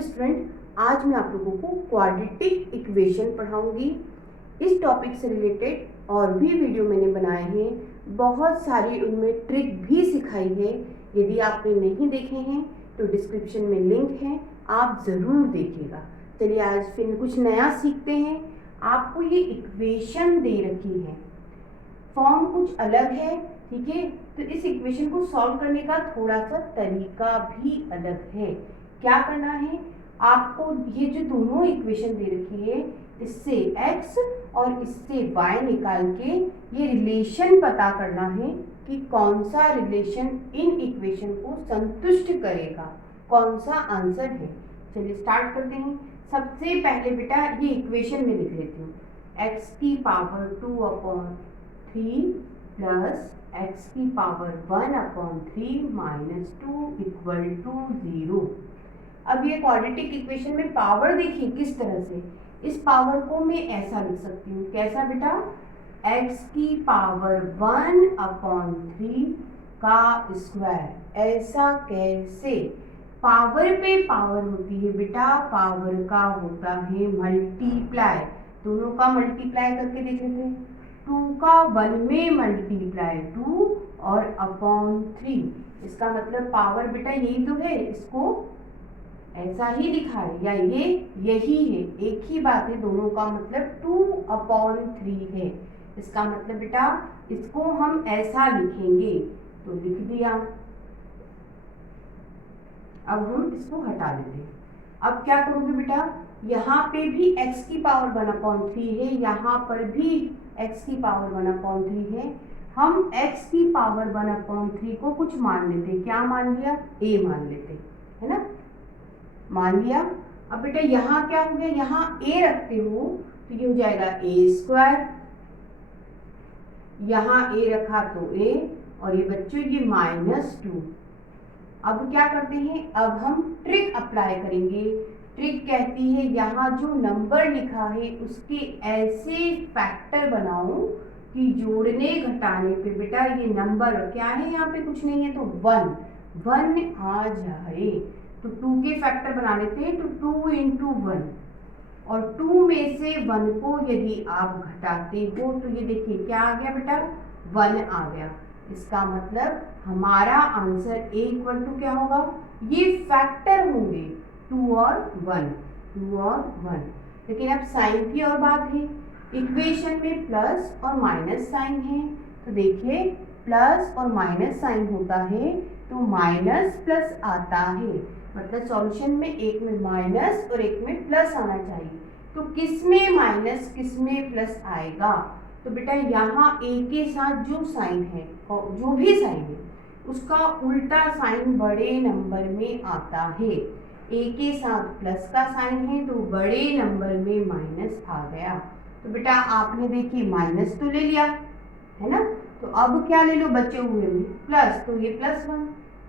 Student, आज मैं आप लोगों को क्वाड्रेटिक इक्वेशन पढ़ाऊंगी। इस टॉपिक से रिलेटेड और भी वीडियो मैंने बनाए हैं, बहुत सारी उनमें ट्रिक भी सिखाई है। यदि आपने नहीं देखे हैं तो डिस्क्रिप्शन में लिंक है, आप ज़रूर देखिएगा। चलिए आज फिर कुछ नया सीखते हैं। आपको ये इक्वेशन दे रखी है, फॉर्म कुछ अलग है, ठीक है। तो इस इक्वेशन को सॉल्व करने का थोड़ा सा तरीका भी अलग है। क्या करना है आपको, ये जो दोनों इक्वेशन दे रखी है, इससे x और इससे y निकाल के ये रिलेशन पता करना है कि कौन सा रिलेशन इन इक्वेशन को संतुष्ट करेगा, कौन सा आंसर है। चलिए स्टार्ट करते हैं। सबसे पहले बेटा ये इक्वेशन में लिख लेती हूँ, x की पावर 2/3 प्लस x की पावर 1/3 माइनस 2 इक्वल टू 0। अब ये क्वाड्रेटिक इक्वेशन में पावर देखिए किस तरह से, इस पावर को मैं ऐसा लिख सकती हूँ, कैसा बेटा, x की पावर 1/3 का स्क्वायर। ऐसा कैसे? पावर पे पावर होती है बेटा, पावर का होता है मल्टीप्लाई। दोनों का मल्टीप्लाई करके देख लेते हैं। 2 का 1 में मल्टीप्लाई 2 और अपॉन 3, इसका मतलब पावर बेटा यही तो है, इसको ऐसा ही लिखा है या ये यही है, एक ही बात है, दोनों का मतलब 2/3 है। इसका मतलब बेटा इसको हम ऐसा लिखेंगे, तो लिख दिया। अब हम इसको हटा देते हैं। अब क्या करोगे बेटा, यहाँ पे भी x की पावर 1/3 है, यहाँ पर भी x की पावर 1/3 है। हम x की पावर 1/3 को कुछ मान लेते, क्या मान लिया, a मान लेते, है ना, मान लिया। अब बेटा यहाँ क्या हो गया, यहाँ a रखते हो तो ये हो जाएगा a², यहाँ a रखा तो a, और ये बच्चों ये -2। अब क्या करते हैं, अब हम ट्रिक अप्लाई करेंगे। ट्रिक कहती है यहाँ जो नंबर लिखा है उसके ऐसे फैक्टर बनाओ कि जोड़ने घटाने पे बेटा ये नंबर क्या है, यहाँ पे कुछ नहीं है तो 1 आ जाए। तो 2 के फैक्टर बना लेते हैं, तो 2 × 1, और 2 में से 1 को यदि आप घटाते हो तो ये देखिए क्या आ गया बेटा, 1 आ गया। इसका मतलब हमारा आंसर a इक्वल टू क्या होगा, ये फैक्टर होंगे 2 और 1। लेकिन अब साइन की और बात है, इक्वेशन में प्लस और माइनस साइन है, तो देखिए प्लस और माइनस साइन होता है तो माइनस प्लस आता है, मतलब सॉल्यूशन में एक में माइनस और एक में प्लस आना चाहिए। तो किस में माइनस किस में प्लस आएगा, तो बेटा यहाँ a के साथ जो साइन है, जो भी साइन है उसका उल्टा साइन बड़े नंबर में आता है। a के साथ प्लस का साइन है तो बड़े नंबर में माइनस आ गया। तो बेटा आपने देखिए माइनस तो ले लिया है ना, तो अब क्या ले लो बचे हुए में प्लस, तो ये +1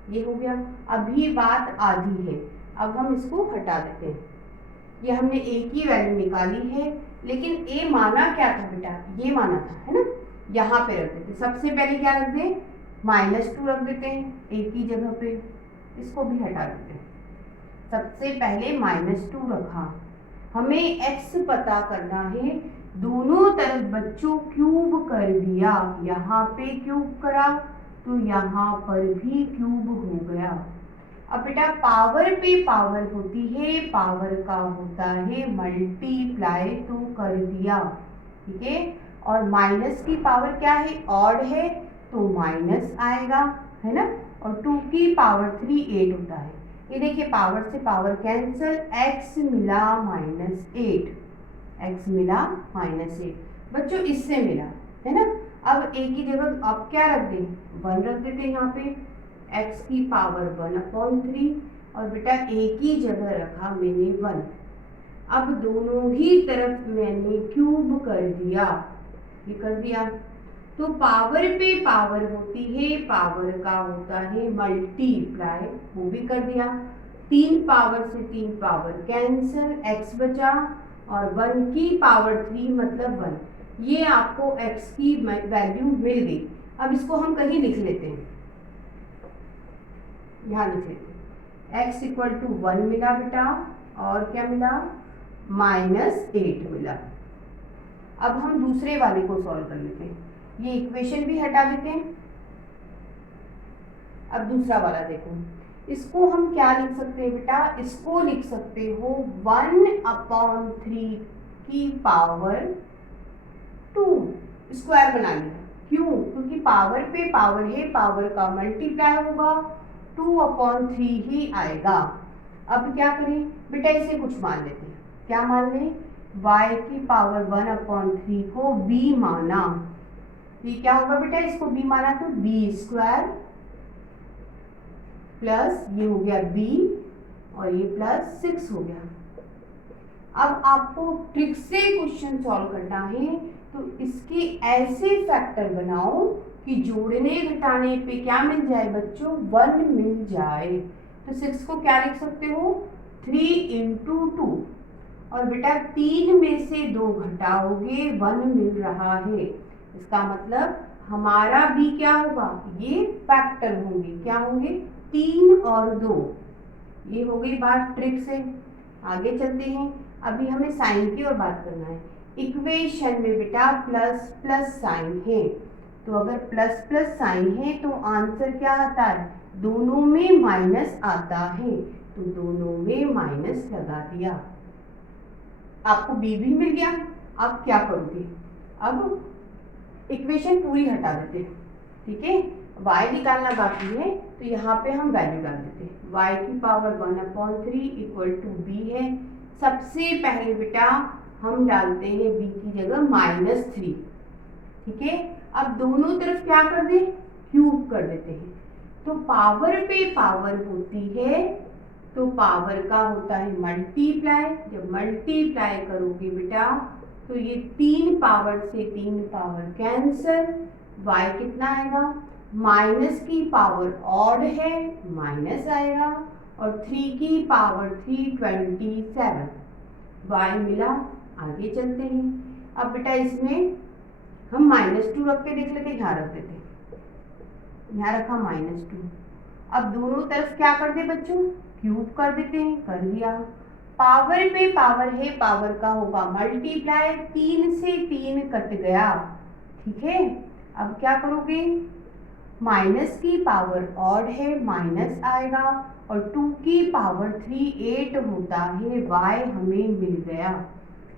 ये हो गया। अभी बात आधी है, अब हम इसको हटा देते हैं। ये हमने a की वैल्यू निकाली है, लेकिन a माना क्या था बेटा, ये माना था, है ना। यहाँ पे रख देते, सबसे पहले क्या रख दे, -2 रख देते हैं a की जगह पे, इसको भी हटा देते हैं। सबसे पहले -2 रखा, हमें x पता करना है, दोनों तरफ बच्चों क्यूब कर दिया, यहाँ पे क्यूब करा तो यहाँ पर भी क्यूब हो गया। अब बेटा पावर पे पावर होती है, पावर का होता है मल्टीप्लाई, तो कर दिया, ठीक है। और माइनस की पावर क्या है, ऑड है तो माइनस आएगा, है ना। और 2 की पावर 3 8 होता है, ये देखिए पावर से पावर कैंसिल, x मिला -8, x मिला -8 बच्चों, इससे मिला, है ना। अब a की जगह अब क्या रख दें, 1 रख देते हैं यहाँ पे, x की पावर 1/3, और बेटा a की जगह रखा मैंने 1। अब दोनों ही तरफ मैंने क्यूब कर दिया, ये कर दिया। तो पावर पे पावर होती है, पावर का होता है मल्टीप्लाई, वो भी कर दिया। 3 पावर से 3 पावर कैंसिल, x बचा, और 1 की पावर 3 मतलब 1, ये आपको x की वैल्यू मिल गई। अब इसको हम कहीं लिख लेते हैं, यहाँ लिख लेते हैं, x = 1 मिला बेटा, और क्या मिला, -8 मिला। अब हम दूसरे वाले को सॉल्व कर लेते हैं, ये इक्वेशन भी हटा देते हैं। अब दूसरा वाला देखो, इसको हम क्या लिख सकते हैं बेटा, इसको लिख सकते हो 1/3 की पावर 2 स्क्वायर बना लिया। क्यों, क्योंकि पावर पे पावर है, पावर का मल्टीप्लाई होगा, 2/3 ही आएगा। अब क्या करें बेटा, इसे कुछ मान लेते हैं। क्या मान लें, y की पावर 1/3 को b माना। ये क्या होगा बेटा, इसको b माना तो b² प्लस ये हो गया b और ये +6 हो गया। अब आपको ट्रिक से क्वेश्चन सॉल्व करना है, तो इसके ऐसे फैक्टर बनाओ कि जोड़ने घटाने पे क्या मिल जाए बच्चों, 1 मिल जाए। तो 6 को क्या लिख सकते हो, 3 × 2, और बेटा 3 में से 2 घटाओगे 1 मिल रहा है। इसका मतलब हमारा भी क्या होगा, ये फैक्टर होंगे। क्या होंगे, 3 और 2। ये हो गई बात ट्रिक से। आगे चलते हैं, अभी हमें साइन की और बात करना है। इक्वेशन में बेटा प्लस प्लस साइन है, तो अगर प्लस प्लस साइन है तो आंसर क्या आता है, दोनों में माइनस आता है, तो दोनों में माइनस लगा दिया। आपको बी भी मिल गया। अब क्या करोगे, अब इक्वेशन पूरी हटा देते हैं, ठीक है। y निकालना बाकी है, तो यहाँ पे हम वैल्यू डाल देते हैं। y की पावर 1/3 = b है। सबसे पहले बेटा हम डालते हैं b की जगह -3, ठीक है। अब दोनों तरफ क्या कर दें, क्यूब कर देते हैं। तो पावर पे पावर होती है, तो पावर का होता है मल्टीप्लाई। जब मल्टीप्लाई करोगे बेटा तो ये 3 पावर से 3 पावर कैंसल, y कितना आएगा, माइनस की पावर ऑड है, माइनस आएगा, और 3 की पावर 3 27 y मिला। आगे चलते हैं, अब बेटा इसमें हम -2 रख के देख लेते हैं, यहाँ रख देते हैं, यहाँ रखा -2। अब दोनों तरफ क्या कर दे बच्चों, क्यूब कर देते हैं, कर लिया। पावर पे पावर है, पावर का होगा मल्टीप्लाई, 3 से 3 कट गया, ठीक है। अब क्या करोगे, माइनस की पावर ऑड है, माइनस आएगा, और 2 की पावर 3 8 होता है, y हमें मिल गया।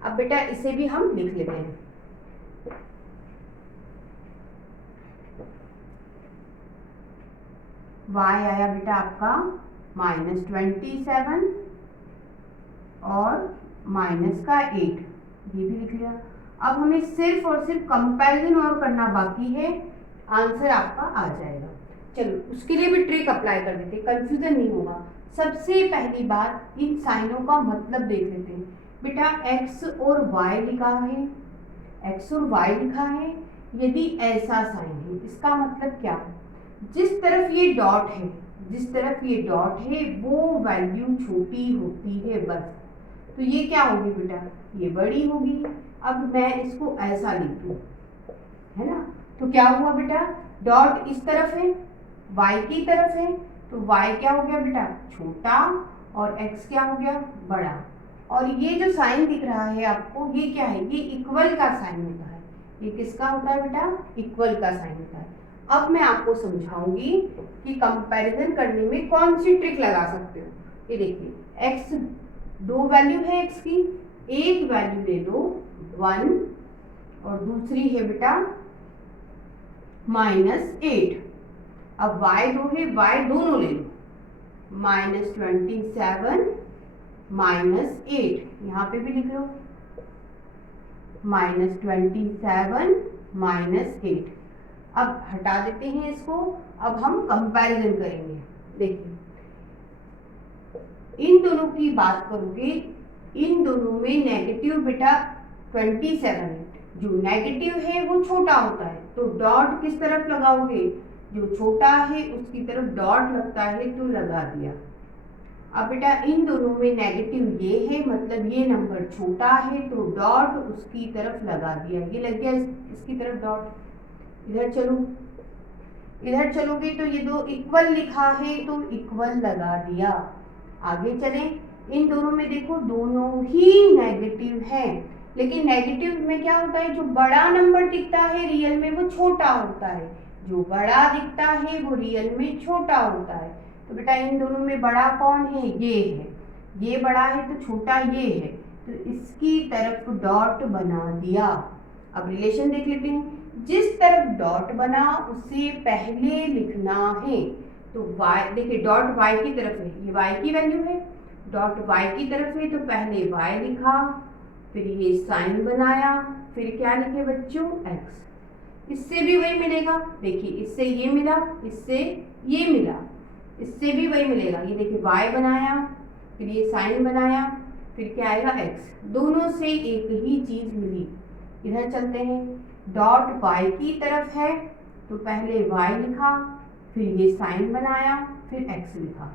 अब बेटा इसे भी हम लिख लेते हैं। y आया बेटा आपका -27 और माइनस का 8, ये भी लिख लिया। अब हमें सिर्फ और सिर्फ कंपैरिजन और करना बाकी है, आंसर आपका आ जाएगा। चलो उसके लिए भी ट्रिक अप्लाई कर देते, कंफ्यूजन नहीं होगा। सबसे पहली बात, इन साइनों का मतलब देख लेते हैं। बेटा x और y लिखा है, x और y लिखा है, यदि ऐसा साइन है, इसका मतलब क्या, जिस तरफ ये डॉट है, जिस तरफ ये डॉट है वो वैल्यू छोटी होती है बस। तो ये क्या होगी बेटा, ये बड़ी होगी। अब मैं इसको ऐसा लिख दूं, है ना, तो क्या हुआ बेटा, डॉट इस तरफ है, y की तरफ है, तो y क्या हो गया बेटा, छोटा, और x क्या हो गया, बड़ा। और ये जो साइन दिख रहा है आपको, ये क्या है, ये इक्वल का साइन होता है। ये किसका होता है बेटा, इक्वल का साइन होता है। अब मैं आपको समझाऊंगी कि कंपैरिजन करने में कौन सी ट्रिक लगा सकते हो। ये देखिए, x 2 वैल्यू है x की, एक वैल्यू ले लो 1 और दूसरी है बेटा -8। अब y 2 है, y दोनों ले लो, -27 -8, यहाँ पे भी लिख लो -27 -8। अब हटा देते हैं इसको, अब हम कंपैरिजन करेंगे। देखिए इन दोनों की बात करोगे, इन दोनों में नेगेटिव बेटा 27 है, जो नेगेटिव है वो छोटा होता है, तो डॉट किस तरफ लगाओगे, जो छोटा है उसकी तरफ डॉट लगता है, तो लगा दिया। अब बेटा इन दोनों में नेगेटिव ये है, मतलब ये नंबर छोटा है, तो डॉट उसकी तरफ लगा दिया, ये लग गया इसकी तरफ डॉट। इधर चलो, इधर चलोगे तो ये दो इक्वल लिखा है, तो इक्वल लगा दिया। आगे चलें, इन दोनों में देखो दोनों ही नेगेटिव हैं, लेकिन नेगेटिव में क्या होता है, जो बड़ा नंबर दिखता है रियल में वो छोटा होता है, जो बड़ा दिखता है वो रियल में छोटा होता है। तो बेटा इन दोनों में बड़ा कौन है, ये है, ये बड़ा है तो छोटा ये है, तो इसकी तरफ डॉट बना दिया। अब रिलेशन देख लेते हैं, जिस तरफ डॉट बना उसे पहले लिखना है। तो y देखिए डॉट y की तरफ है, ये y की वैल्यू है, डॉट y की तरफ है तो पहले y लिखा, फिर ये साइन बनाया, फिर क्या लिखे बच्चों x। इससे भी वही मिलेगा, देखिए इससे ये मिला, इससे ये मिला, इससे भी वही मिलेगा। ये देखिए y बनाया, फिर ये साइन बनाया, फिर क्या आएगा x। दोनों से एक ही चीज मिली। इधर चलते हैं, डॉट y की तरफ है तो पहले y लिखा, फिर ये साइन बनाया, फिर x लिखा।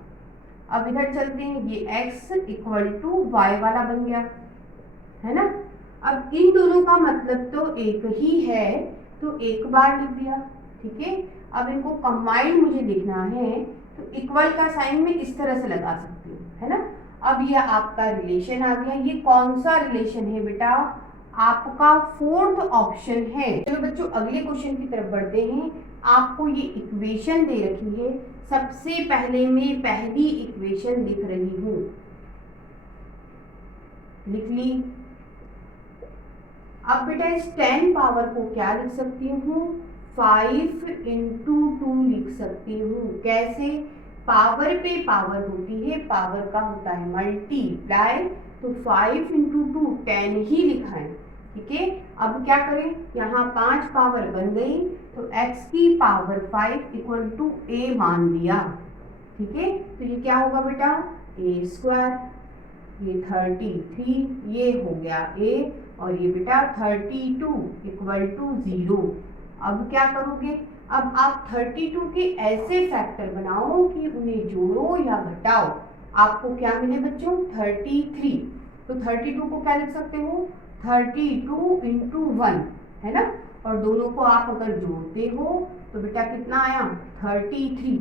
अब इधर चलते हैं, ये x इक्वल टू y वाला बन गया, है ना। अब इन दोनों का मतलब तो एक ही है, तो एक बार लिख दिया, ठीक है। अब इनको कंबाइंड मुझे लिखना है तो इक्वल का साइन में इस तरह से लगा सकती हूँ, है ना। अब ये आपका रिलेशन आ गया। ये कौन सा रिलेशन है बेटा, आपका फोर्थ ऑप्शन है। चलो बच्चों अगले क्वेश्चन की तरफ बढ़ते हैं। आपको ये इक्वेशन दे रखी है, सबसे पहले मैं पहली इक्वेशन लिख रही हूँ, लिख ली। अब बेटा इस 10 पावर को क्या लिख सकती हूँ, 5 इंटू 2 लिख सकती हूँ। कैसे, पावर पे पावर होती है, पावर का होता है मल्टीप्लाई, तो 5 इंटू 2 10 ही लिखा है, ठीक है। अब क्या करें, यहाँ 5 पावर बन गई तो x की पावर 5 इक्वल टू a मान लिया, ठीक है। तो ये क्या होगा बेटा, a स्क्वायर, ये 33, ये हो गया a, और ये बेटा 32 इक्वल टू 0। अब क्या करोगे, अब आप 32 के ऐसे फैक्टर बनाओ कि उन्हें जोड़ो या घटाओ, आपको क्या मिले बच्चों, 33। तो 32 को क्या लिख सकते हो, 32 इंटू 1, है ना। और दोनों को आप अगर जोड़ते हो तो बेटा कितना आया, 33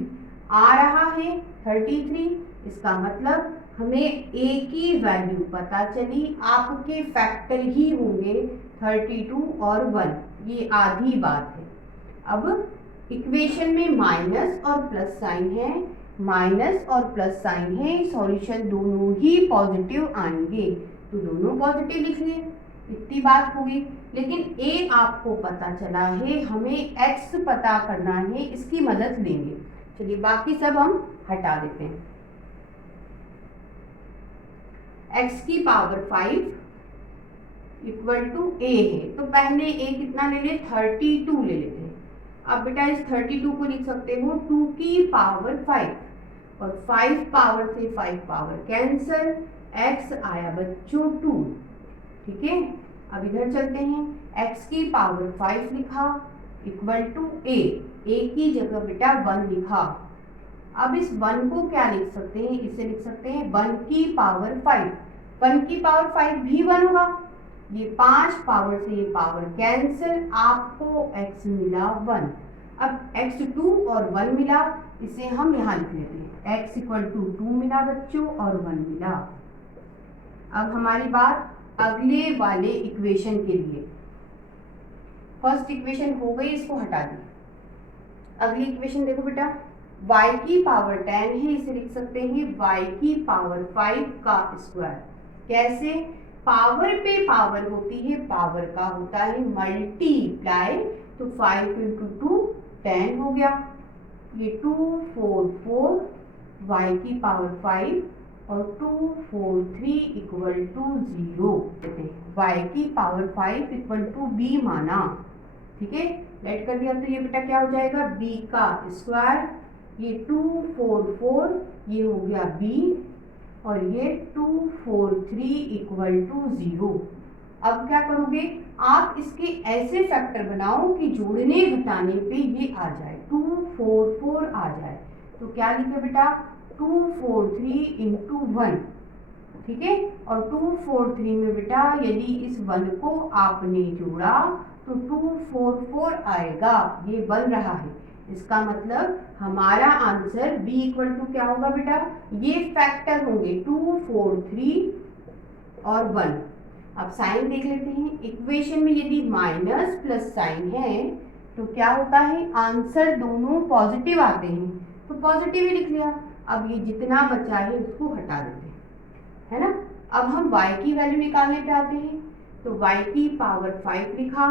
आ रहा है 33। इसका मतलब हमें a की वैल्यू पता चली, आपके फैक्टर ही होंगे 32 और 1, ये आधी बात है। अब इक्वेशन में माइनस और प्लस साइन है, माइनस और प्लस साइन है, सॉल्यूशन दोनों ही पॉजिटिव आएंगे, तो दोनों पॉजिटिव लिख लिए, इतनी बात हो गई। लेकिन a आपको पता चला है, हमें x पता करना है, इसकी मदद लेंगे। चलिए बाकी सब हम हटा देते हैं। x की पावर 5 इक्वल टू a है, तो पहले a कितना ले ले, 32 ले लेते हैं। अब बेटा इस 32 को लिख सकते हो 2 की पावर 5, और 5 पावर से 5 पावर कैंसल, x आया बच्चों 2, ठीक है। अब इधर चलते हैं, x की पावर 5 लिखा इक्वल टू a की जगह बेटा 1 लिखा। अब इस 1 को क्या लिख सकते हैं, इसे लिख सकते हैं 1 की पावर 5, 1 की पावर 5 भी 1 होगा, ये 5 पावर से ये पावर कैंसिल, आपको x मिला 1। अब x 2 और 1 मिला, इसे हम यहाँ लिख लेते हैं, x इक्वल टू 2 मिला बच्चों और 1 मिला। अब हमारी बात अगले वाले इक्वेशन के लिए, फर्स्ट इक्वेशन हो गई, इसको हटा दी। अगली इक्वेशन देखो बेटा, y की पावर 10 है, इसे लिख सकते हैं y की पावर 5 का स्क्वायर। कैसे, पावर पे पावर होती है, पावर का होता है मल्टीप्लाई, तो 5 इंटू 2 10 हो गया, ये 2 4 4 y की पावर 5 और 2 4 3 इक्वल टू 0। y की पावर 5 इक्वल टू b माना, ठीक है, लेट कर दिया, तो ये बेटा क्या हो जाएगा, b का स्क्वायर, ये 2 4 4 ये हो गया b, और ये 2 4 3 इक्वल टू 0। अब क्या करोगे, आप इसके ऐसे फैक्टर बनाओ कि जोड़ने घटाने पे ये आ जाए, 2 4 4 आ जाए। तो क्या लिखे बेटा, 2 4 3 इंटू 1, ठीक है। और 2 4 3 में बेटा यदि इस 1 को आपने जोड़ा तो 2 4 4 आएगा, ये बन रहा है। इसका मतलब हमारा आंसर b इक्वल टू क्या होगा बेटा, ये फैक्टर होंगे 2, 4, 3 और 1। अब साइन देख लेते हैं। इक्वेशन में यदि माइनस प्लस साइन है तो क्या होता है, आंसर दोनों पॉजिटिव आते हैं, तो पॉजिटिव ही लिख लिया। अब ये जितना बचा है उसको हटा देते हैं, है ना। अब हम y की वैल्यू निकालने पे आते हैं, तो y की पावर 5 लिखा,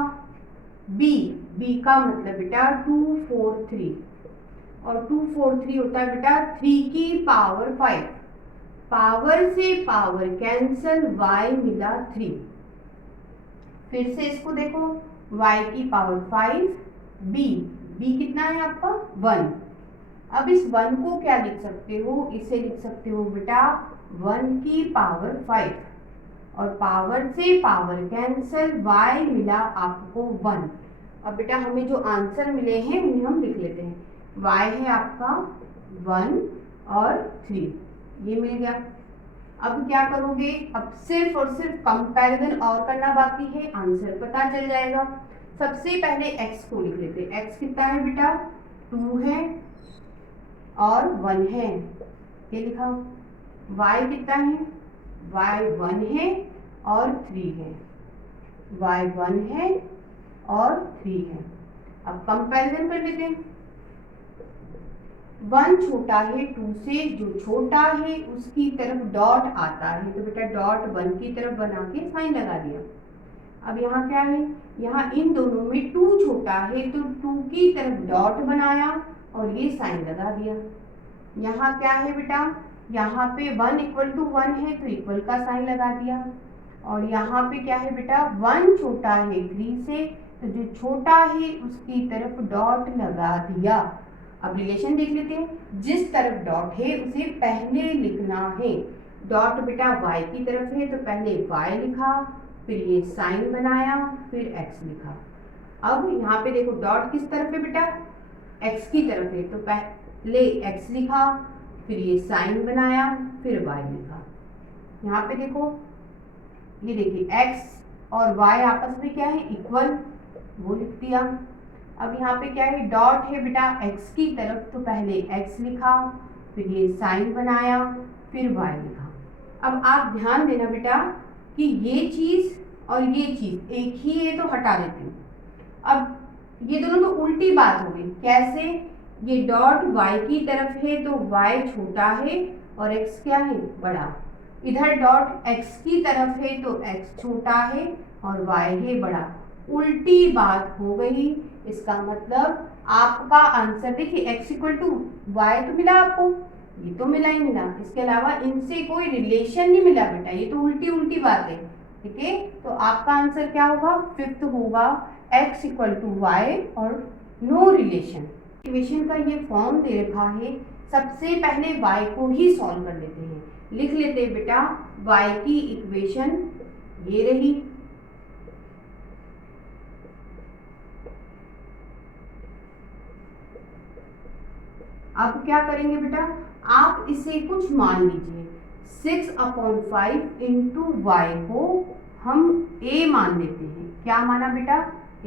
b का मतलब बेटा 2, 4, 3 और 2, 4, 3 होता है बेटा 3 की पावर 5। पावर से पावर कैंसल, y मिला 3। फिर से इसको देखो, y की पावर 5, b कितना है आपका 1। अब इस 1 को क्या लिख सकते हो, इसे लिख सकते हो बेटा 1 की पावर 5 और पावर से पावर कैंसल, y मिला आपको 1। अब बेटा हमें जो आंसर मिले हैं उन्हें हम लिख लेते हैं। y है आपका 1 और 3, ये मिल गया। अब क्या करोगे, अब सिर्फ और सिर्फ कंपैरिजन और करना बाकी है, आंसर पता चल जाएगा। सबसे पहले x को लिख लेते हैं। x कितना है बेटा 2 है और 1 है, ये लिखा। y कितना है, y 1 है और 3 है, y 1 है और 3 है। अब कंपैरिजन कर लेते हैं। 1 छोटा है 2 से, जो छोटा है उसकी तरफ डॉट आता है, तो बेटा डॉट 1 की तरफ बना के साइन लगा दिया। अब यहाँ क्या है, यहाँ इन दोनों में 2 छोटा है तो 2 की तरफ डॉट बनाया और ये साइन लगा दिया। यहाँ क्या है बेटा, यहाँ पे 1 इक्वल टू 1 है तो इक्वल का साइन लगा दिया। और यहाँ पे क्या है बेटा, 1 छोटा है 3 से, तो जो छोटा है उसकी तरफ डॉट लगा दिया। अब रिलेशन देख लेते हैं, जिस तरफ डॉट है उसे पहले लिखना है। डॉट बेटा y की तरफ है तो पहले y लिखा, फिर ये साइन बनाया, फिर x लिखा। अब यहाँ पे देखो डॉट किस तरफ है बेटा, x की तरफ है, तो पहले x लिखा, फिर ये साइन बनाया, फिर y लिखा। यहाँ पे देखो, ये देखिए x और y आपस में क्या है, इक्वल, वो लिख दिया। अब यहाँ पे क्या है, डॉट है बेटा x की तरफ, तो पहले x लिखा, फिर ये साइन बनाया, फिर y लिखा। अब आप ध्यान देना बेटा कि ये चीज़ और ये चीज़ एक ही है तो हटा देते हैं। अब ये दोनों तो उल्टी बात हो गई। कैसे, ये डॉट y की तरफ है तो y छोटा है और x क्या है, बड़ा। इधर डॉट x की तरफ है तो x छोटा है और y है बड़ा। उल्टी बात हो गई। इसका मतलब आपका आंसर देखिए, x इक्वल टू वाई तो मिला आपको, ये तो मिला ही मिला, इसके अलावा इनसे कोई रिलेशन नहीं मिला बेटा, ये तो उल्टी उल्टी बात है। ठीक है, तो आपका आंसर क्या होगा, फिफ्थ होगा x इक्वल टू वाई और नो रिलेशन। इक्वेशन का ये फॉर्म दे रखा है, सबसे पहले y को ही सॉल्व कर लेते हैं। लिख लेते हैं बेटा, y की इक्वेशन ये रही। अब क्या करेंगे बेटा, आप इसे कुछ मान लीजिए, 6/5 इंटू वाई को हम a मान लेते हैं। क्या माना बेटा,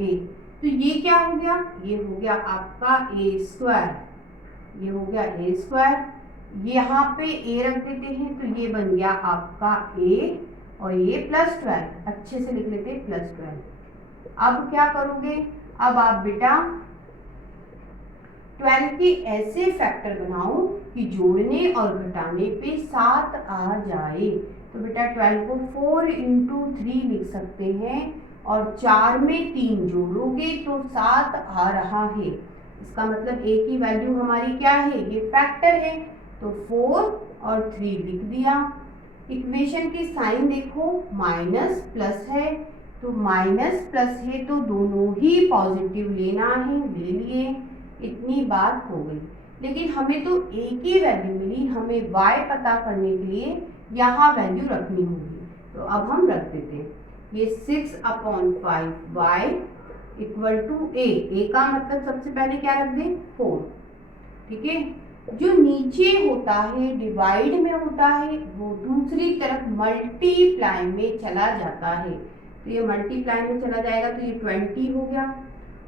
a। तो ये क्या हो गया, ये हो गया आपका a², ये हो गया a²। यहाँ पे a रख देते हैं तो ये बन गया आपका a और ये +12, अच्छे से लिख लेते हैं +12। अब क्या करोगे, अब आप बेटा 12 के ऐसे फैक्टर बनाओ कि जोड़ने और घटाने पे 7 आ जाए। तो बेटा 12 को 4 इंटू 3 लिख सकते हैं और 4 में 3 जोड़ोगे तो 7 आ रहा है। इसका मतलब a की वैल्यू हमारी क्या है, ये फैक्टर है, तो 4 और 3 लिख दिया। इक्वेशन की साइन देखो, माइनस प्लस है, तो माइनस प्लस है तो दोनों ही पॉजिटिव लेना है, ले लिए। इतनी बात हो गई। लेकिन हमें तो a की वैल्यू मिली, हमें y पता करने के लिए यहाँ वैल्यू रखनी होगी, तो अब हम रख देते हैं। ये 6/5y इक्वल टू a का मतलब सबसे पहले क्या रख दें, 4। ठीक है, जो नीचे होता है डिवाइड में होता है वो दूसरी तरफ मल्टीप्लाई में चला जाता है, तो ये मल्टीप्लाई में चला जाएगा तो ये 20 हो गया।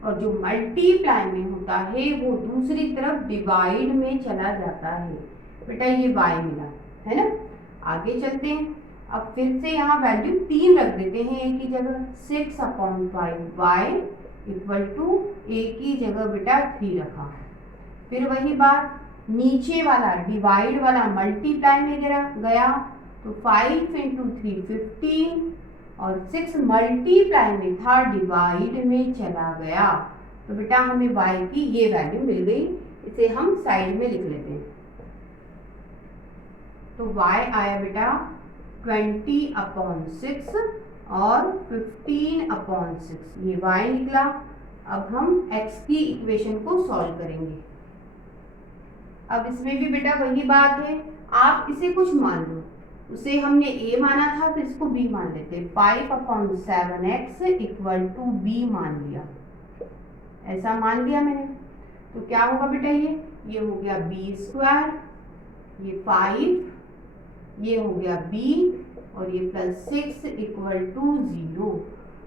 और जो मल्टीप्लाई में होता है वो दूसरी तरफ डिवाइड में चला जाता है। बेटा ये y मिला है ना। आगे चलते हैं, अब फिर से यहाँ वैल्यू 3 रख देते हैं एक ही जगह, 6/5 y इक्वल टू एक ही जगह बेटा 3 रखा। फिर वही बात, नीचे वाला डिवाइड वाला मल्टीप्लाई में गया तो 5 × 3 15 और 6 मल्टीप्लाई में था डिवाइड में चला गया। तो बेटा हमें y की ये वैल्यू मिल गई, इसे हम साइड में लिख लेते हैं। तो y आया बेटा 20/6 और 15/6, ये y निकला। अब हम x की इक्वेशन को सॉल्व करेंगे। अब इसमें भी बेटा वही बात है, आप इसे कुछ मान लो, उसे हमने a माना था तो इसको b मान लेते हैं। 5/7x इक्वल टू b मान लिया, ऐसा मान लिया मैंने। तो क्या होगा बेटा, ये हो गया b², ये 5, ये हो गया b और ये +6 इक्वल टू 0।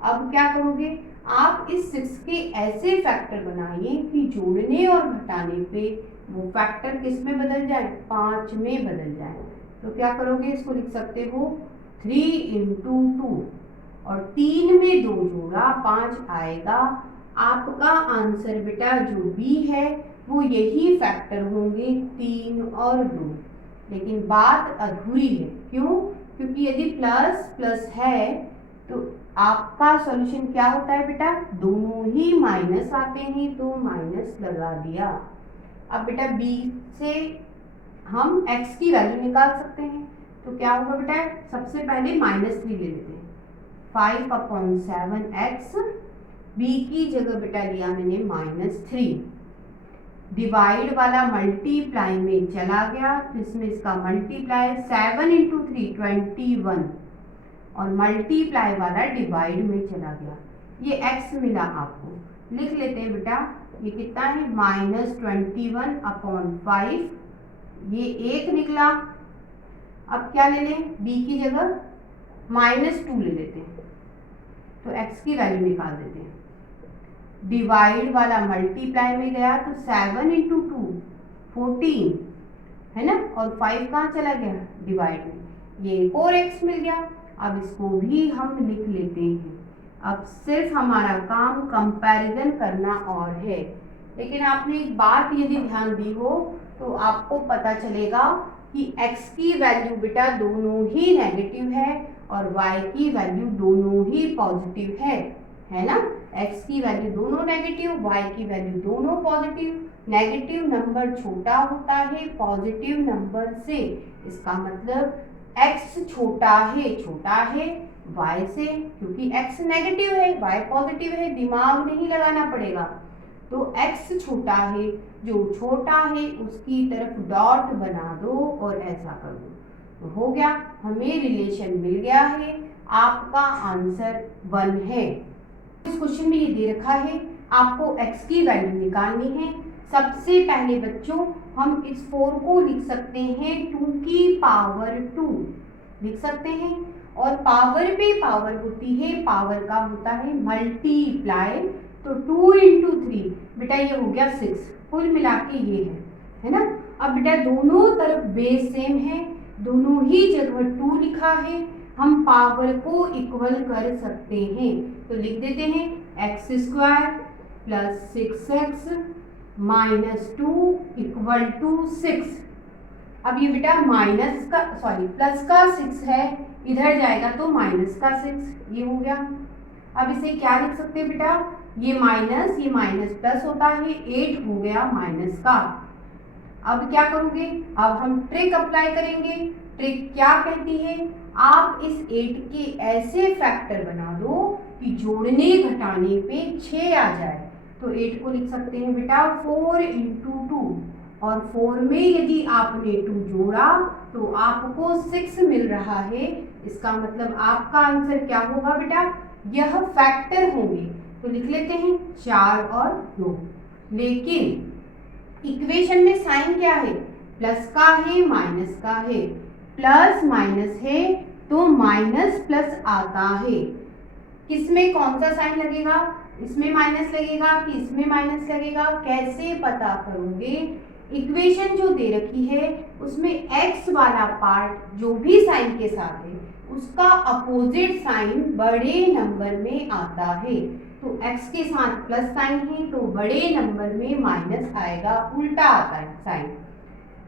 अब क्या करोगे, आप इस 6 के ऐसे फैक्टर बनाइए कि जोड़ने और घटाने पे वो फैक्टर किस में बदल जाए, 5 में बदल जाए। तो क्या करोगे, इसको लिख सकते हो 3 × 2 और 3 में 2 जोड़ा 5 आएगा। आपका आंसर बेटा जो b है वो यही फैक्टर होंगे 3 और 2। लेकिन बात अधूरी है, क्यों? क्योंकि यदि प्लस प्लस है तो आपका सॉल्यूशन क्या होता है बेटा, दोनों ही माइनस आते हैं तो माइनस लगा दिया। अब बेटा b से हम x की वैल्यू निकाल सकते हैं, तो क्या होगा बेटा, सबसे पहले -3 ले लेते हैं। 5/7x, b की जगह बेटा लिया मैंने -3, डिवाइड वाला मल्टीप्लाई में चला गया तो इसमें इसका मल्टीप्लाई 7 × 3 21 और मल्टीप्लाई वाला डिवाइड में चला गया। ये x मिला आपको, लिख लेते हैं बेटा, ये कितना है -21/5, ये 1 निकला। अब क्या ले लें, b की जगह -2 ले लेते हैं, तो x की वैल्यू निकाल देते हैं। डिवाइड वाला मल्टीप्लाई में गया तो 7 × 2 14 है ना, और 5 कहाँ चला गया, डिवाइड में, ये एक और x मिल गया। अब इसको भी हम लिख लेते हैं। अब सिर्फ हमारा काम कंपैरिजन करना और है। लेकिन आपने एक बात यदि ध्यान दी हो तो आपको पता चलेगा कि x की वैल्यू बेटा दोनों ही नेगेटिव है और y की वैल्यू दोनों ही पॉजिटिव है ना। x की वैल्यू दोनों नेगेटिव, y की वैल्यू दोनों पॉजिटिव। नेगेटिव नंबर छोटा होता है पॉजिटिव नंबर से, इसका मतलब x छोटा है y से, क्योंकि x नेगेटिव है y पॉजिटिव है, दिमाग नहीं लगाना पड़ेगा। तो x छोटा है, जो छोटा है उसकी तरफ डॉट बना दो और ऐसा कर दो, तो हो गया, हमें रिलेशन मिल गया है। आपका आंसर 1 है। इस क्वेश्चन में ये दे रखा है, आपको x की वैल्यू निकालनी है। सबसे पहले बच्चों हम इस 4 को लिख सकते हैं 2 की पावर 2 लिख सकते हैं, और पावर पे पावर होती है, पावर का होता है मल्टीप्लाई, तो 2 × 3 बेटा ये हो गया 6, कुल मिला के ये है ना। अब बेटा दोनों तरफ बेस सेम है, दोनों ही जगह 2 लिखा है, हम पावर को इक्वल कर सकते हैं, तो लिख देते हैं x² + 6x - 2 = 6। अब ये बेटा प्लस का 6 है, इधर जाएगा तो माइनस का 6, ये हो गया। अब इसे क्या लिख सकते हैं बेटा, ये माइनस प्लस होता है, 8 हो गया माइनस का। अब क्या करोगे, अब हम ट्रिक अप्लाई करेंगे। ट्रिक क्या कहती है, आप इस 8 के ऐसे फैक्टर बना दो कि जोड़ने घटाने पे 6 आ जाए। तो 8 को लिख सकते हैं बेटा 4 × 2, और 4 में यदि आपने 2 जोड़ा तो आपको 6 मिल रहा है। इसका मतलब आपका आंसर क्या होगा बेटा, यह फैक्टर होंगे, तो लिख लेते हैं 4 और 2। लेकिन इक्वेशन में साइन क्या है, प्लस का है माइनस का है, प्लस माइनस है तो माइनस प्लस आता है। किसमें कौन सा साइन लगेगा, इसमें माइनस लगेगा कि इसमें माइनस लगेगा, कैसे पता करोगे? इक्वेशन जो दे रखी है उसमें x वाला पार्ट जो भी साइन के साथ है उसका अपोजिट साइन बड़े नंबर में आता है। तो x के साथ प्लस साइन है तो बड़े नंबर में माइनस आएगा, उल्टा आता है साइन।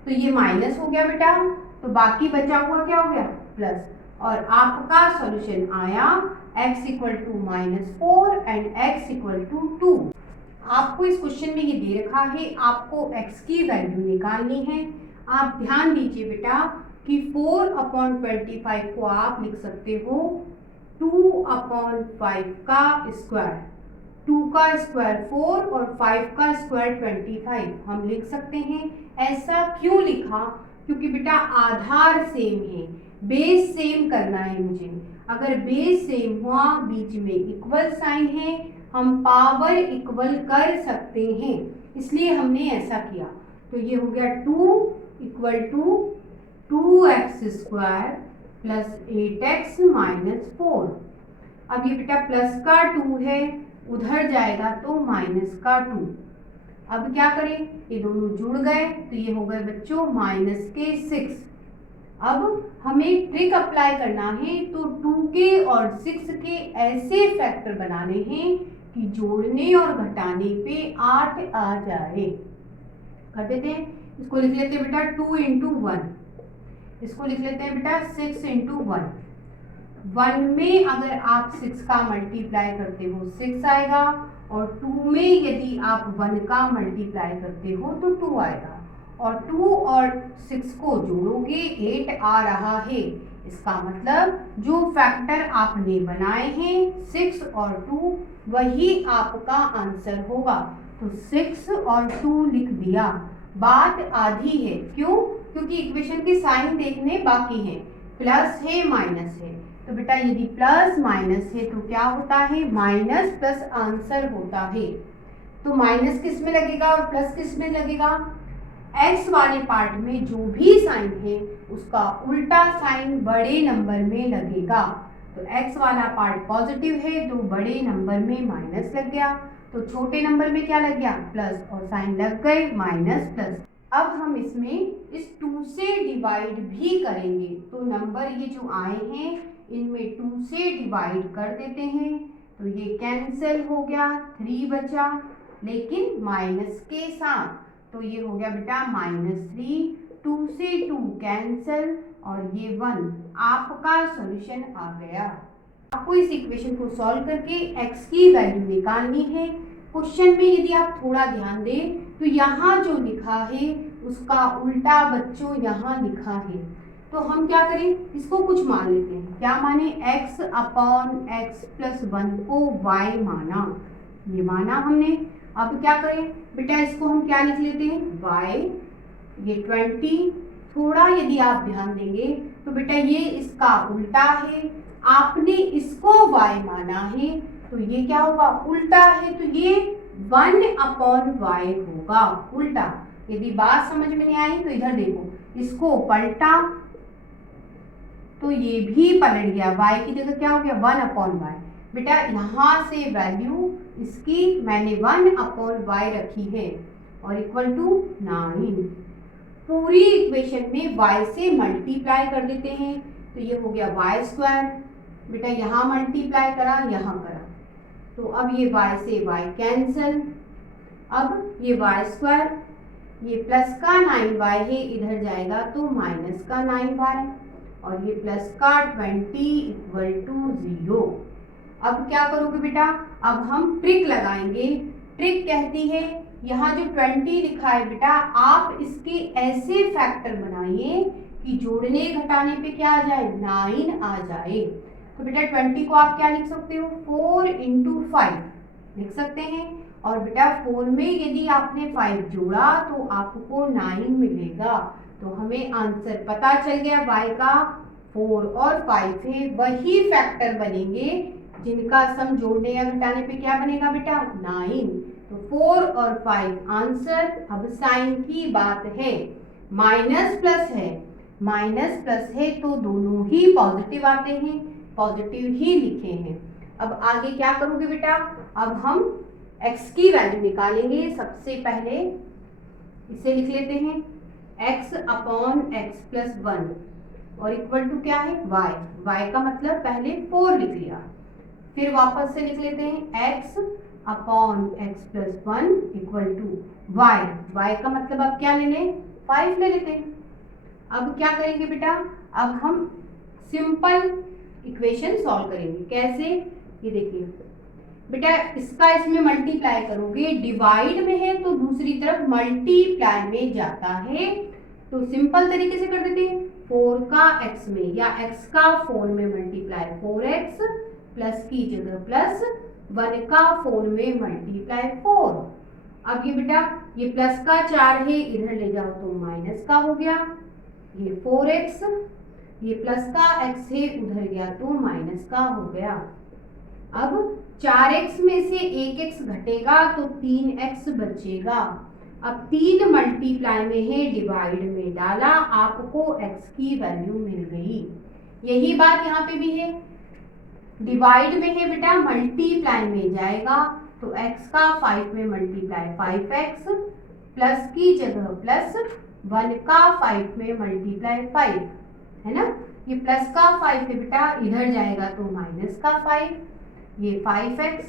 तो ये माइनस हो गया बेटा, तो बाकी बचा हुआ क्या हो गया? प्लस। और आपका सॉल्यूशन आया x equal to -4 and x equal to 2। आपको इस क्वेश्चन में ये दे रखा है, आपको x की वैल्यू निकालनी है। आप ध्यान दीजिए बेटा कि 4/25 को आप लिख सकते हो 2/5 का स्क्वायर। 2 का स्क्वायर 4 और 5 का स्क्वायर 25 हम लिख सकते हैं। ऐसा क्यों लिखा? क्योंकि बेटा आधार सेम है, बेस सेम करना है मुझे। अगर बेस सेम हुआ, बीच में इक्वल साइन है, हम पावर इक्वल कर सकते हैं, इसलिए हमने ऐसा किया। तो ये हो गया 2 equal to 2x² plus 8x minus 4। अब ये बेटा प्लस का 2 है, उधर जाएगा तो माइनस का 2। अब क्या करें? ये दोनों जुड़ गए तो ये हो गए बच्चों माइनस के 6। अब हमें ट्रिक अप्लाई करना है, तो 2 के और 6 के ऐसे फैक्टर बनाने हैं कि जोड़ने और घटाने पे 8 आ जाए। कर देते हैं, इसको लिख लेते हैं बेटा 2 इंटू 1, इसको लिख लेते हैं बेटा 6 इंटू 1। 1 में अगर आप 6 का मल्टीप्लाई करते हो 6 आएगा, और 2 में यदि आप 1 का मल्टीप्लाई करते हो तो 2 आएगा, और 2 और 6 को जोड़ोगे 8 आ रहा है। इसका मतलब जो फैक्टर आपने बनाए हैं 6 और 2 वही आपका आंसर होगा। तो 6 और 2 लिख दिया। बात आधी है, क्यों? क्योंकि इक्वेशन के साइन देखने बाकी हैं, प्लस है माइनस है। तो बेटा यदि प्लस माइनस है तो क्या होता है? माइनस प्लस आंसर होता है। तो माइनस किस में लगेगा और प्लस किस में लगेगा? x वाले पार्ट में जो भी साइन है उसका उल्टा साइन बड़े नंबर में लगेगा। तो x वाला पार्ट पॉजिटिव है तो बड़े नंबर में माइनस लग गया, तो छोटे नंबर में क्या लग गया? प्लस, और साइन लग गए माइनस प्लस। अब हम इसमें इस 2 से डिवाइड भी करेंगे, तो नंबर ये जो आए हैं इनमें 2 से डिवाइड कर देते हैं, तो ये कैंसिल हो गया, 3 बचा, लेकिन माइनस के साथ। तो ये हो गया बेटा -3, 2 से 2 कैंसिल, और ये 1। आपका सॉल्यूशन आ गया। आपको इस इक्वेशन को सॉल्व करके x की वैल्यू निकालनी है। क्वेश्चन में यदि आप थोड़ा ध्यान दें तो यहाँ जो लिखा है उसका उल्टा बच्चों यहाँ लिखा है। तो हम क्या करें? इसको कुछ मान लेते हैं। क्या माने? x/x + 1 को y माना, ये माना हमने। अब क्या करें बेटा? इसको हम क्या लिख लेते हैं? y। ये 20, थोड़ा यदि आप ध्यान देंगे तो बेटा ये इसका उल्टा है, आपने इसको y माना है, तो ये क्या होगा? उल्टा है, तो ये 1/y होगा, उल्टा। यदि बात समझ में नहीं आई तो इधर देखो, इसको पलटा तो ये भी पलट गया, y की जगह क्या हो गया? 1/y। बेटा यहाँ से वैल्यू इसकी मैंने 1/y रखी है, और इक्वल टू 9। पूरी इक्वेशन में y से मल्टीप्लाई कर देते हैं, तो ये हो गया y²। बेटा यहाँ मल्टीप्लाई करा, यहाँ करा, तो अब ये y से y कैंसिल। अब ये y², ये प्लस का 9y है, इधर जाएगा तो माइनस का 9y, और ये प्लस का 20 = 0। अब क्या करोगे बेटा? अब हम ट्रिक लगाएंगे। ट्रिक कहती है यहाँ जो 20 लिखा है बेटा, आप इसके ऐसे फैक्टर बनाइए कि जोड़ने घटाने पे क्या आ जाए? 9 आ जाए। तो बेटा 20 को आप क्या लिख सकते हो? 4 × 5 लिख सकते हैं, और बेटा 4 में यदि आपने 5 जोड़ा तो आपको 9 मिलेगा। तो हमें आंसर पता चल गया, y का 4 और 5 है, वही फैक्टर बनेंगे जिनका सम जोड़ने या घटाने पे क्या बनेगा बेटा? 9। तो 4 और 5 आंसर। अब साइन की बात है, माइनस प्लस है, माइनस प्लस है तो दोनों ही पॉजिटिव आते हैं, पॉजिटिव ही लिखे हैं। अब आगे क्या करोगे बेटा? अब हम x की वैल्यू निकालेंगे। सबसे पहले इसे लिख लेते हैं x अपॉन एक्स प्लस 1 और इक्वल टू क्या है y। y का मतलब पहले 4 लिख लिया, फिर वापस से लिख लेते हैं x upon x plus 1 equal to y। y का मतलब अब क्या ले लें, 5 ले लेते हैं। अब क्या करेंगे बेटा, अब हम सिंपल इक्वेशन सॉल्व करेंगे। कैसे, ये देखिए बेटा, इसका इसमें मल्टीप्लाई करोगे, डिवाइड में है तो दूसरी तरफ मल्टीप्लाई में जाता है, तो सिंपल तरीके से कर देते हैं। 4 का x में या x का 4 में मल्टीप्लाई 4x प्लस की जगह प्लस 1 का 4 में मल्टीप्लाई 4। अब ये बेटा ये प्लस का 4 है, इधर ले जाओ तो माइनस का हो गया, ये 4x, ये प्लस का x है उधर गया तो माइनस का हो गया। अब 4x में से 1x घटेगा तो 3x बचेगा। अब 3 मल्टीप्लाई में है, डिवाइड में डाला, आपको x की वैल्यू मिल गई। यही बात यहाँ पे भी है, डिवाइड में है बेटा, मल्टीप्लाई में जाएगा तो x का 5 में मल्टीप्लाई 5x प्लस की जगह प्लस 1 का 5 में मल्टीप्लाई 5 है ना। ये प्लस का 5 है बेटा, इधर जाएगा तो माइनस का 5, ये 5x,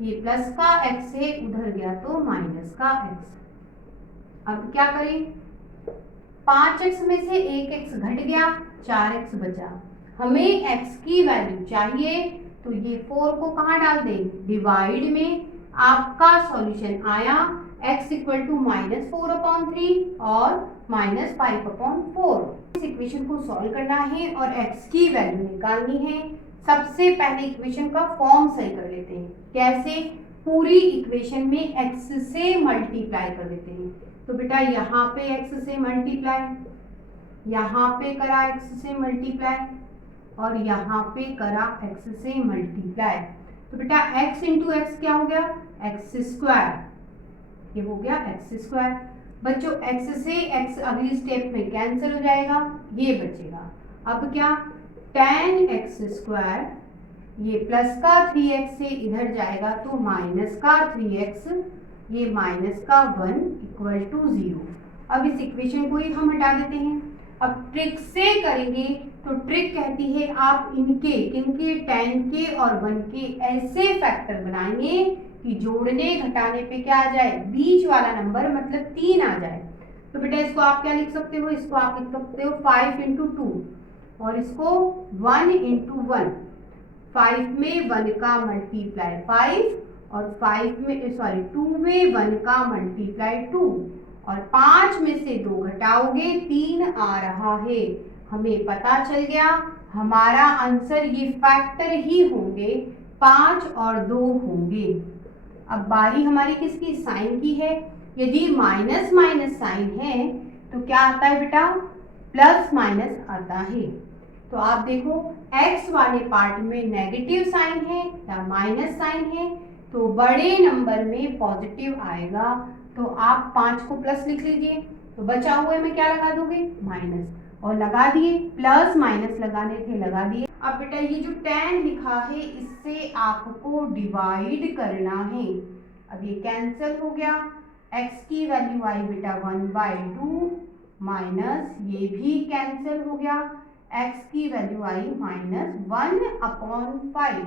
ये प्लस का x है उधर गया तो माइनस का x। अब क्या करें, 5x में से 1x घट गया, 4x बचा। हमें x की वैल्यू चाहिए तो ये 4 को कहाँ डाल दें, डिवाइड में। आपका सॉल्यूशन आया x इक्वल टू -4/3 और -5/4। इस इक्वेशन को सॉल्व करना है और x की वैल्यू निकालनी है। सबसे पहले इक्वेशन का फॉर्म सही कर लेते हैं। कैसे, पूरी इक्वेशन में x से मल्टीप्लाई कर देते हैं। तो बेटा यहाँ पे x से मल्टीप्लाई, यहाँ पे करा x से मल्टीप्लाई और यहाँ पे करा x से मल्टीप्लाई, तो बेटा x इंटू एक्स क्या हो गया, एक्स स्क्वायर, ये हो गया एक्स स्क्वायर। बच्चों x से x अगली स्टेप में कैंसिल हो जाएगा, ये बचेगा। अब क्या, tan एक्स स्क्वायर, ये प्लस का 3x से इधर जाएगा तो माइनस का 3x, ये माइनस का 1 इक्वल टू 0। अब इस इक्वेशन को ही हम हटा देते हैं। अब ट्रिक से करेंगे तो ट्रिक कहती है आप इनके tan के और 1 के ऐसे फैक्टर बनाएंगे कि जोड़ने घटाने पे क्या आ जाए, बीच वाला नंबर मतलब 3 आ जाए। तो बेटा इसको आप क्या लिख सकते हो, इसको आप लिख सकते हो 5 इंटू 2 और इसको 1 इंटू 1। 5 में 1 का मल्टीप्लाई 5 और 2 में 1 का मल्टीप्लाई 2 और 5 में से 2 घटाओगे 3 आ रहा है। हमें पता चल गया हमारा आंसर ये फैक्टर ही होंगे, 5 और 2 होंगे। अब बारी हमारी किसकी, साइन की है। यदि माइनस माइनस साइन है तो क्या आता है बेटा, प्लस माइनस आता है। तो आप देखो x वाले पार्ट में नेगेटिव साइन है या माइनस साइन है तो बड़े नंबर में पॉजिटिव आएगा। तो आप 5 को प्लस लिख लीजिए, तो बचा हुए में क्या लगा दोगे, माइनस, और लगा दिए, प्लस माइनस लगाने थे लगा दिए। अब बेटा ये जो tan लिखा है इससे आपको डिवाइड करना है। अब ये कैंसिल हो गया, x की वैल्यू आई बेटा 1/2 माइनस, ये भी कैंसिल हो गया, x की वैल्यू आई -1/5।